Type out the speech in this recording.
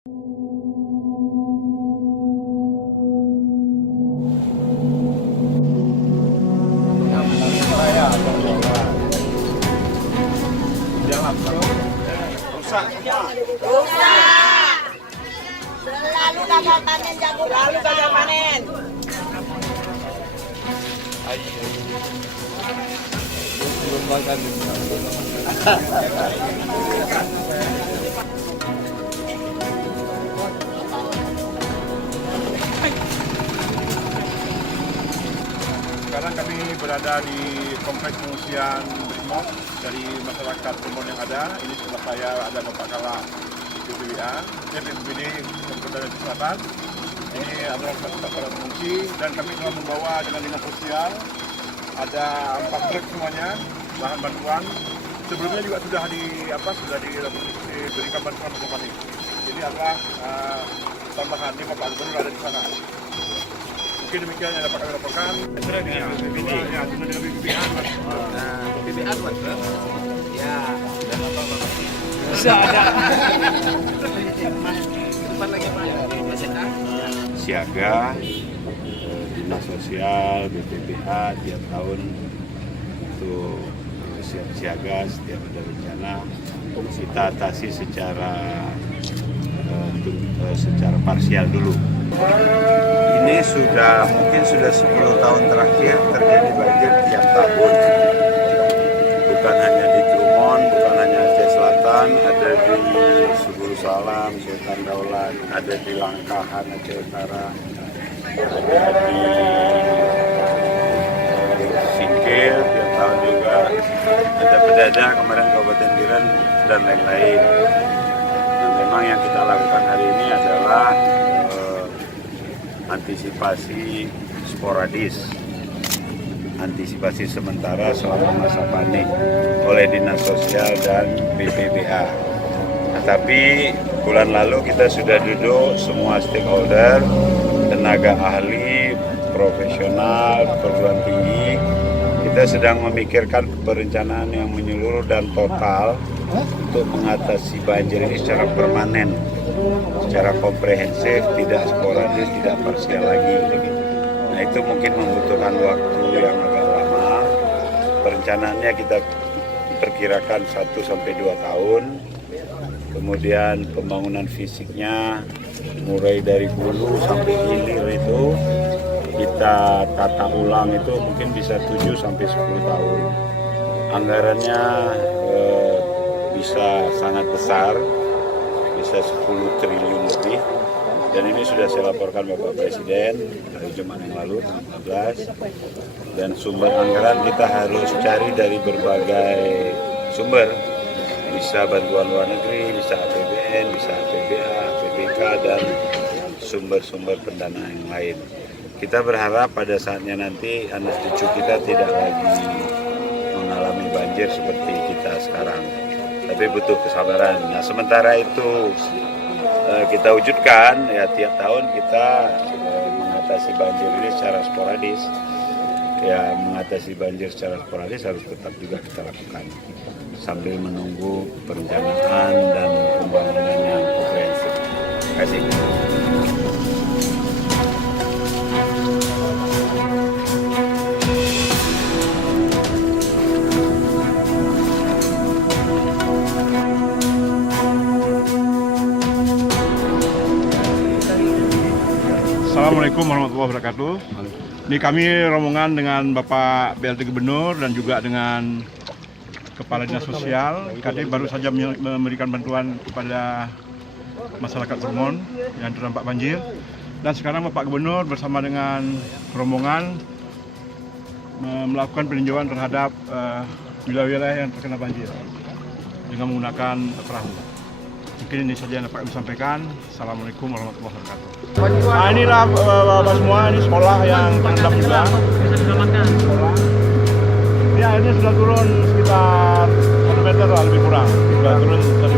Selalu gagal panen jagung, lalu gagal panen. Belum makan. Sekarang kami berada di kompleks pengungsian Brimob dari masyarakat Cirebon yang ada. Ini sebelah saya ada Bapak Kala BPBA, BPBD Kabupaten Selatan. Ini adalah para pengungsi dan kami telah membawa dengan dinas sosial. Ada 4 truk semuanya bahan bantuan. Sebelumnya juga sudah diberikan bantuan beberapa kali. Jadi adalah tambahan ini Bapak Gubernur ada di sana. Mungkin demikian yang dapat kami laporkan. Sudah dengan BPBA, ya, sudah dengan BPBA. BPBA Mas. Ya. Bisa ada. Depan lagi Pak. Siaga, dinas sosial, BPBA tiap tahun itu siaga setiap ada bencana kita atasi secara parsial dulu. Ini mungkin sudah 10 tahun terakhir terjadi banjir tiap tahun. Bukan hanya di Trumon, bukan hanya Aceh Selatan, ada di Subul Salam, Sultan Daulat, ada di Langkahan, Aceh Utara, ada di Singkil, tiap tahun juga ada Pedada, kemarin Kabupaten Biren, dan lain-lain. Dan memang yang kita lakukan hari ini adalah antisipasi sporadis, antisipasi sementara selama masa panik oleh Dinas Sosial dan BPBA. Nah, tapi bulan lalu kita sudah duduk semua stakeholder, tenaga ahli, profesional, perguruan tinggi. Kita sedang memikirkan perencanaan yang menyeluruh dan total untuk mengatasi banjir ini secara permanen, secara komprehensif, tidak sporadis, tidak parsial lagi. Nah, itu mungkin membutuhkan waktu yang agak lama. Perencanaannya kita perkirakan 1-2 tahun. Kemudian pembangunan fisiknya mulai dari hulu sampai hilir itu kita tata ulang itu mungkin bisa 7-10 tahun. Anggarannya bisa sangat besar, bisa 10 triliun lebih. Dan ini sudah saya laporkan Bapak Presiden hari Jumat yang lalu, tanggal 14. Dan sumber anggaran kita harus cari dari berbagai sumber. Bisa bantuan luar negeri, bisa APBN, bisa APBA, APBK, dan sumber-sumber pendanaan yang lain. Kita berharap pada saatnya nanti anak cucu kita tidak lagi mengalami banjir seperti kita sekarang. Tapi butuh kesabaran. Nah, sementara itu kita wujudkan, ya tiap tahun kita mengatasi banjir ini secara sporadis. Ya, mengatasi banjir secara sporadis harus tetap juga kita lakukan sambil menunggu perencanaan dan pembangunan yang komprehensif. Terima kasih. Assalamualaikum warahmatullahi wabarakatuh. Ini kami rombongan dengan Bapak BLT Gubernur dan juga dengan Kepala Dinas Sosial. Kami baru saja memberikan bantuan kepada masyarakat Trumon yang terdampak banjir. Dan sekarang Bapak Gubernur bersama dengan rombongan melakukan peninjauan terhadap wilayah-wilayah yang terkena banjir dengan menggunakan perahu. Mungkin ini saja yang dapat kami sampaikan. Assalamualaikum warahmatullahi wabarakatuh. Nah, inilah Bapak semua, ini sekolah yang terendam juga. Sekolah. Ini airnya sudah turun sekitar 1 meter lah lebih kurang. Sudah turun 1